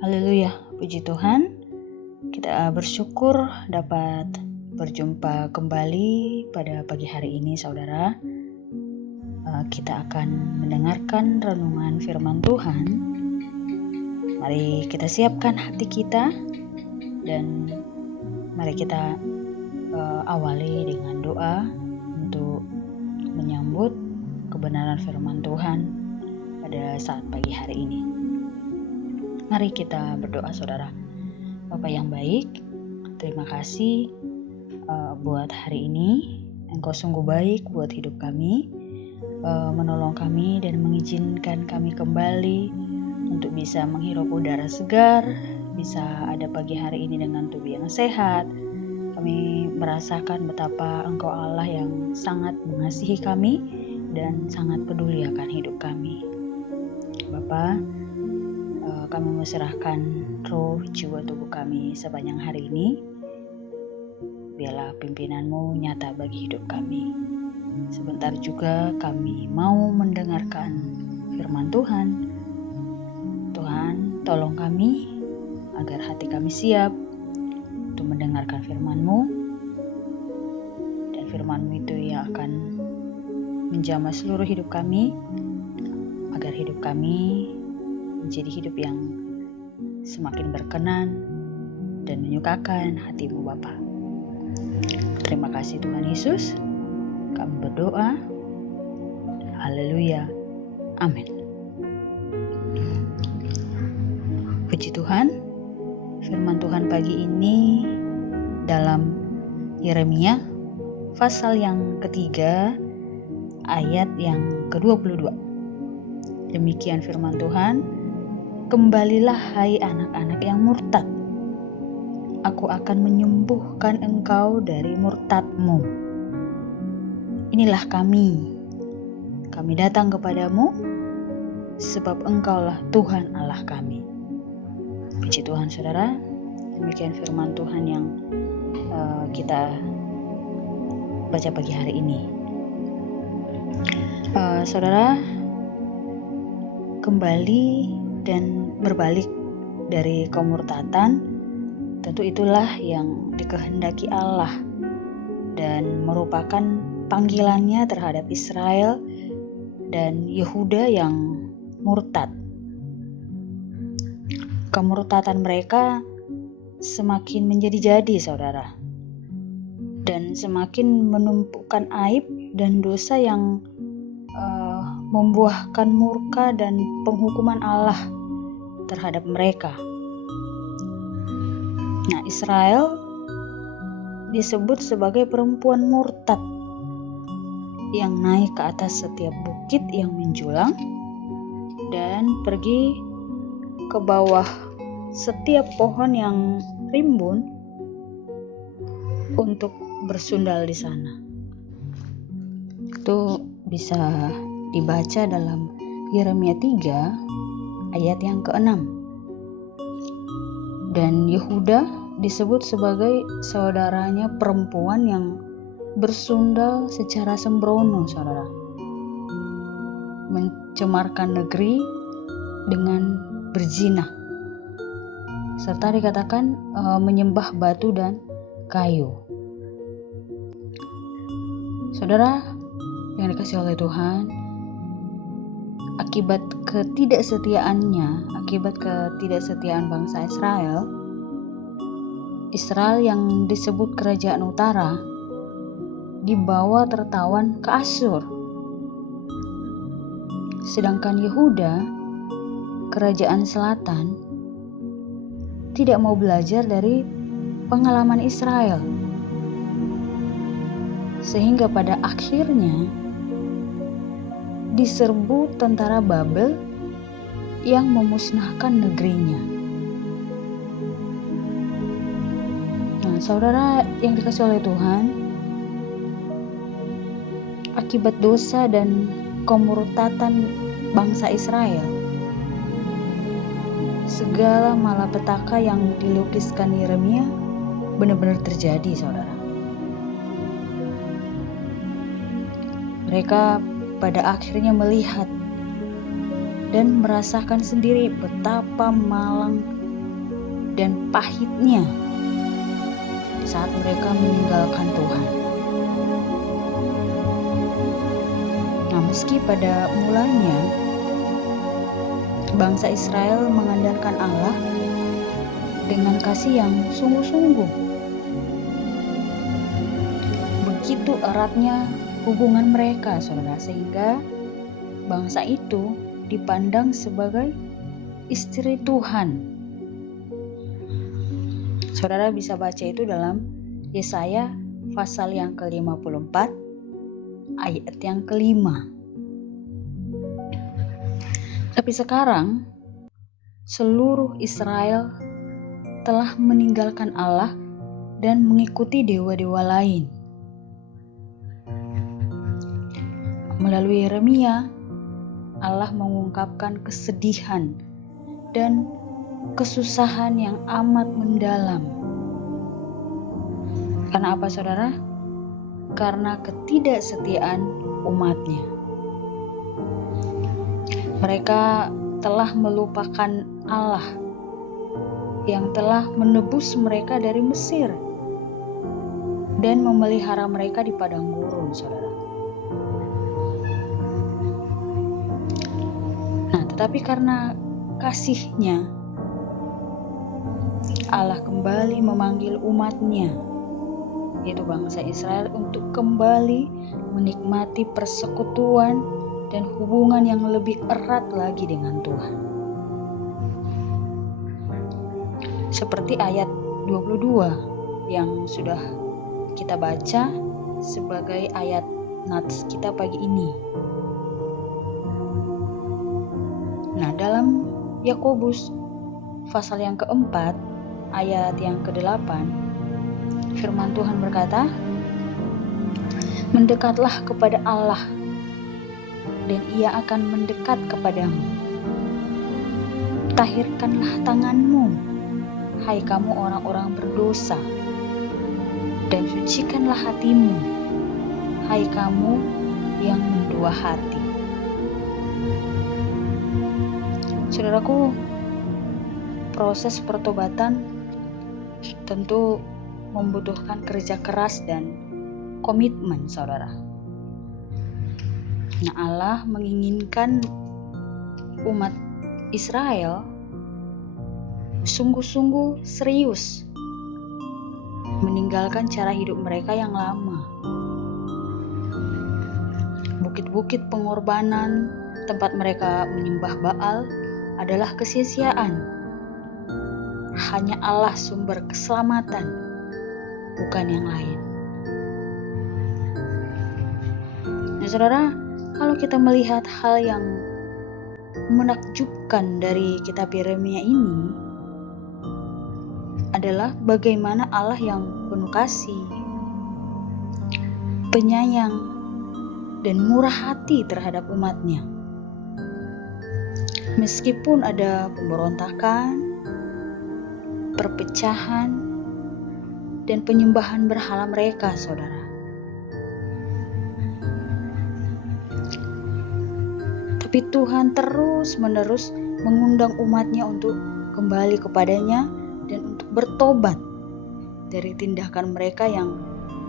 Haleluya, puji Tuhan. Kita bersyukur dapat berjumpa kembali pada pagi hari ini, saudara. Kita akan mendengarkan renungan firman Tuhan. Mari kita siapkan hati kita dan mari kita awali dengan doa untuk menyambut kebenaran firman Tuhan pada saat pagi hari ini. Mari kita berdoa, saudara. Bapa yang baik, terima kasih buat hari ini. Engkau sungguh baik buat hidup kami, menolong kami dan mengizinkan kami kembali untuk bisa menghirup udara segar, bisa ada pagi hari ini dengan tubuh yang sehat. Kami merasakan betapa Engkau Allah yang sangat mengasihi kami dan sangat peduli akan hidup kami. Bapa, kami menyerahkan roh, jiwa, tubuh kami sepanjang hari ini. Biarlah pimpinan-Mu nyata bagi hidup kami. Sebentar juga kami mau mendengarkan firman Tuhan. Tuhan, tolong kami agar hati kami siap untuk mendengarkan firman-Mu. Dan firman-Mu itu yang akan menjamah seluruh hidup kami, agar hidup kami menjadi hidup yang semakin berkenan dan menyukakan hati-Mu, Bapa. Terima kasih Tuhan Yesus. Kami berdoa. Haleluya. Amin. Puji Tuhan. Firman Tuhan pagi ini dalam Yeremia pasal yang ketiga ayat yang ke-22. Demikian firman Tuhan. Kembalilah hai anak-anak yang murtad. Aku akan menyembuhkan engkau dari murtadmu. Inilah kami. Kami datang kepadamu sebab engkaulah Tuhan Allah kami. Puji Tuhan, saudara. Demikian firman Tuhan yang kita baca pagi hari ini. Saudara, kembali dan berbalik dari kemurtatan, tentu itulah yang dikehendaki Allah dan merupakan panggilannya terhadap Israel dan Yehuda yang murtad. Kemurtatan mereka semakin menjadi-jadi, saudara, dan semakin menumpukan aib dan dosa yang membuahkan murka dan penghukuman Allah terhadap mereka. Nah, Israel disebut sebagai perempuan murtad yang naik ke atas setiap bukit yang menjulang dan pergi ke bawah setiap pohon yang rimbun untuk bersundal di sana. Itu bisa dibaca dalam Yeremia 3 ayat yang ke-6. Dan Yehuda disebut sebagai saudaranya perempuan yang bersundal secara sembrono, saudara. Mencemarkan negeri dengan berzina. Serta dikatakan menyembah batu dan kayu. Saudara yang dikasihi oleh Tuhan, akibat ketidaksetiaan bangsa Israel yang disebut kerajaan utara dibawa tertawan ke Asyur. Sedangkan Yehuda, kerajaan selatan, tidak mau belajar dari pengalaman Israel. Sehingga pada akhirnya diserbu tentara Babel yang memusnahkan negerinya. Nah, saudara yang dikasihi oleh Tuhan, akibat dosa dan kemurtatan bangsa Israel, segala malapetaka yang dilukiskan Yeremia benar-benar terjadi, saudara. Mereka pada akhirnya melihat dan merasakan sendiri betapa malang dan pahitnya saat mereka meninggalkan Tuhan. Nah, meski pada mulanya bangsa Israel mengandalkan Allah dengan kasih yang sungguh-sungguh, begitu eratnya hubungan mereka, saudara, sehingga bangsa itu dipandang sebagai istri Tuhan. Saudara bisa baca itu dalam Yesaya pasal yang ke-54 ayat yang ke-5. Tapi sekarang seluruh Israel telah meninggalkan Allah dan mengikuti dewa-dewa lain. Melalui Yeremia, Allah mengungkapkan kesedihan dan kesusahan yang amat mendalam. Karena apa, saudara? Karena ketidaksetiaan umatnya. Mereka telah melupakan Allah yang telah menebus mereka dari Mesir dan memelihara mereka di padang gurun, saudara. Nah, tetapi karena kasih-Nya, Allah kembali memanggil umat-Nya, yaitu bangsa Israel, untuk kembali menikmati persekutuan dan hubungan yang lebih erat lagi dengan Tuhan. Seperti ayat 22 yang sudah kita baca sebagai ayat nats kita pagi ini. Nah, dalam Yakobus pasal yang keempat ayat yang ke-8, firman Tuhan berkata, "Mendekatlah kepada Allah dan Ia akan mendekat kepadamu. Tahirkanlah tanganmu, hai kamu orang-orang berdosa, dan sucikanlah hatimu, hai kamu yang mendua hati." Saudaraku, proses pertobatan tentu membutuhkan kerja keras dan komitmen, saudara. Nah, Allah menginginkan umat Israel sungguh-sungguh serius meninggalkan cara hidup mereka yang lama. Bukit-bukit pengorbanan tempat mereka menyembah Baal adalah kesia-siaan. Hanya Allah sumber keselamatan, bukan yang lain. Nah, saudara, kalau kita melihat hal yang menakjubkan dari kitab Yeremia ini adalah bagaimana Allah yang penuh kasih, penyayang, dan murah hati terhadap umatnya. Meskipun ada pemberontakan, perpecahan, dan penyembahan berhala mereka, saudara. Tapi Tuhan terus-menerus mengundang umatnya untuk kembali kepadanya dan untuk bertobat dari tindakan mereka yang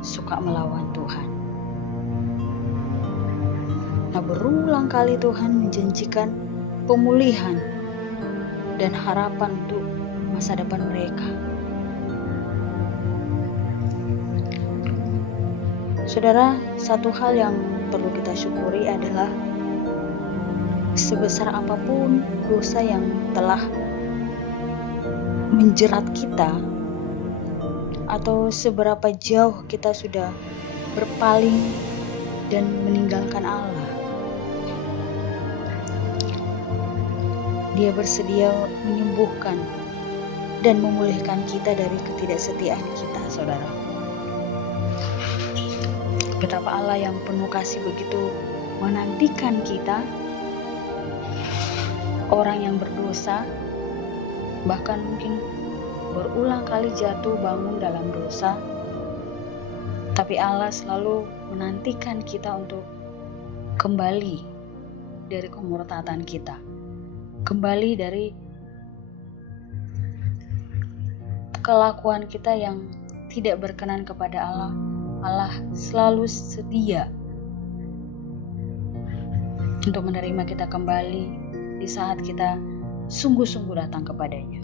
suka melawan Tuhan. Nah, berulang kali Tuhan menjanjikan pemulihan dan harapan untuk masa depan mereka. Saudara, satu hal yang perlu kita syukuri adalah sebesar apapun dosa yang telah menjerat kita, atau seberapa jauh kita sudah berpaling dan meninggalkan Allah, Dia bersedia menyembuhkan dan memulihkan kita dari ketidaksetiaan kita, saudara. Betapa Allah yang penuh kasih begitu menantikan kita, orang yang berdosa, bahkan mungkin berulang kali jatuh bangun dalam dosa, tapi Allah selalu menantikan kita untuk kembali dari kemurtatan kita, kembali dari kelakuan kita yang tidak berkenan kepada Allah, Allah selalu sedia untuk menerima kita kembali di saat kita sungguh-sungguh datang kepadanya.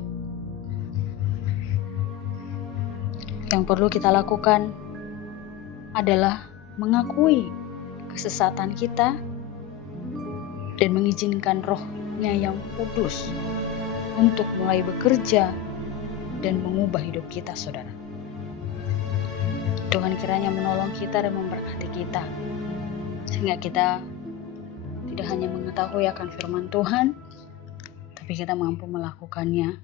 Yang perlu kita lakukan adalah mengakui kesesatan kita dan mengizinkan Roh-Nya yang kudus untuk mulai bekerja dan mengubah hidup kita, saudara. Tuhan kiranya menolong kita dan memberkati kita, sehingga kita tidak hanya mengetahui akan firman Tuhan, tapi kita mampu melakukannya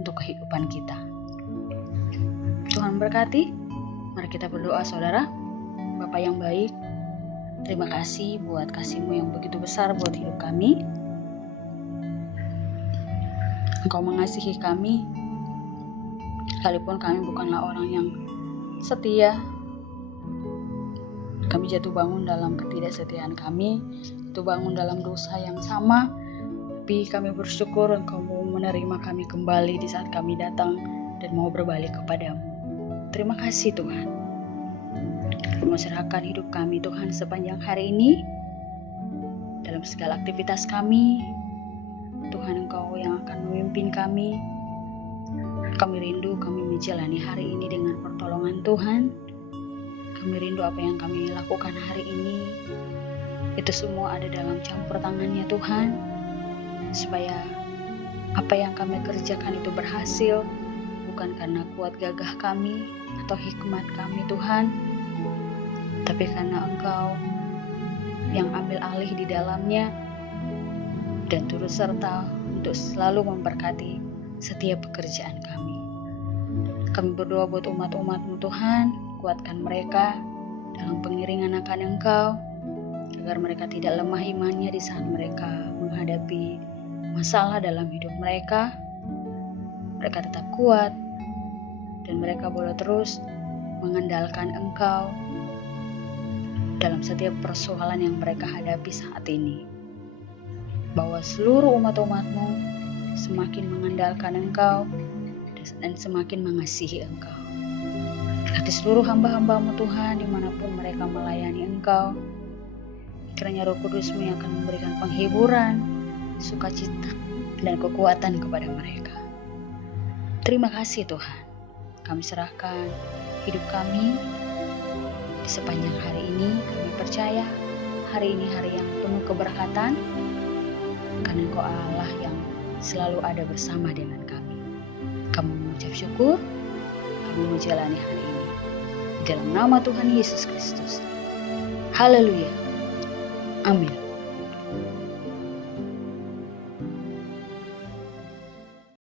untuk kehidupan kita. Tuhan berkati. Mari kita berdoa, saudara. Bapa yang baik, terima kasih buat kasih-Mu yang begitu besar buat hidup kami. Engkau mengasihi kami, sekalipun kami bukanlah orang yang setia. Kami jatuh bangun dalam ketidaksetiaan kami, jatuh bangun dalam dosa yang sama, tapi kami bersyukur Engkau mau menerima kami kembali di saat kami datang dan mau berbalik kepadamu. Terima kasih Tuhan. Kami serahkan hidup kami Tuhan sepanjang hari ini, dalam segala aktivitas kami. Tuhan, Engkau yang akan memimpin kami. Kami rindu kami menjalani hari ini dengan pertolongan Tuhan. Kami rindu apa yang kami lakukan hari ini, itu semua ada dalam campur tangan-Nya Tuhan, supaya apa yang kami kerjakan itu berhasil, bukan karena kuat gagah kami atau hikmat kami Tuhan, tapi karena Engkau yang ambil alih di dalamnya dan turut serta untuk selalu memberkati setiap pekerjaan kami. Kami berdoa buat umat-umat-Mu Tuhan, kuatkan mereka dalam pengiringan akan Engkau, agar mereka tidak lemah imannya di saat mereka menghadapi masalah dalam hidup mereka. Mereka tetap kuat dan mereka boleh terus mengandalkan Engkau dalam setiap persoalan yang mereka hadapi saat ini. Bahwa seluruh umat-umat-Mu semakin mengandalkan Engkau dan semakin mengasihi Engkau. Hati seluruh hamba-hamba-Mu Tuhan, dimanapun mereka melayani Engkau, kiranya Roh Kudus-Mu yang akan memberikan penghiburan, sukacita, dan kekuatan kepada mereka. Terima kasih Tuhan. Kami serahkan hidup kami di sepanjang hari ini. Kami percaya hari ini hari yang penuh keberkatan, karena Engkau Allah yang selalu ada bersama dengan kami. Kami mengucap syukur, kami menjalani hari ini dalam nama Tuhan Yesus Kristus. Haleluya. Amin.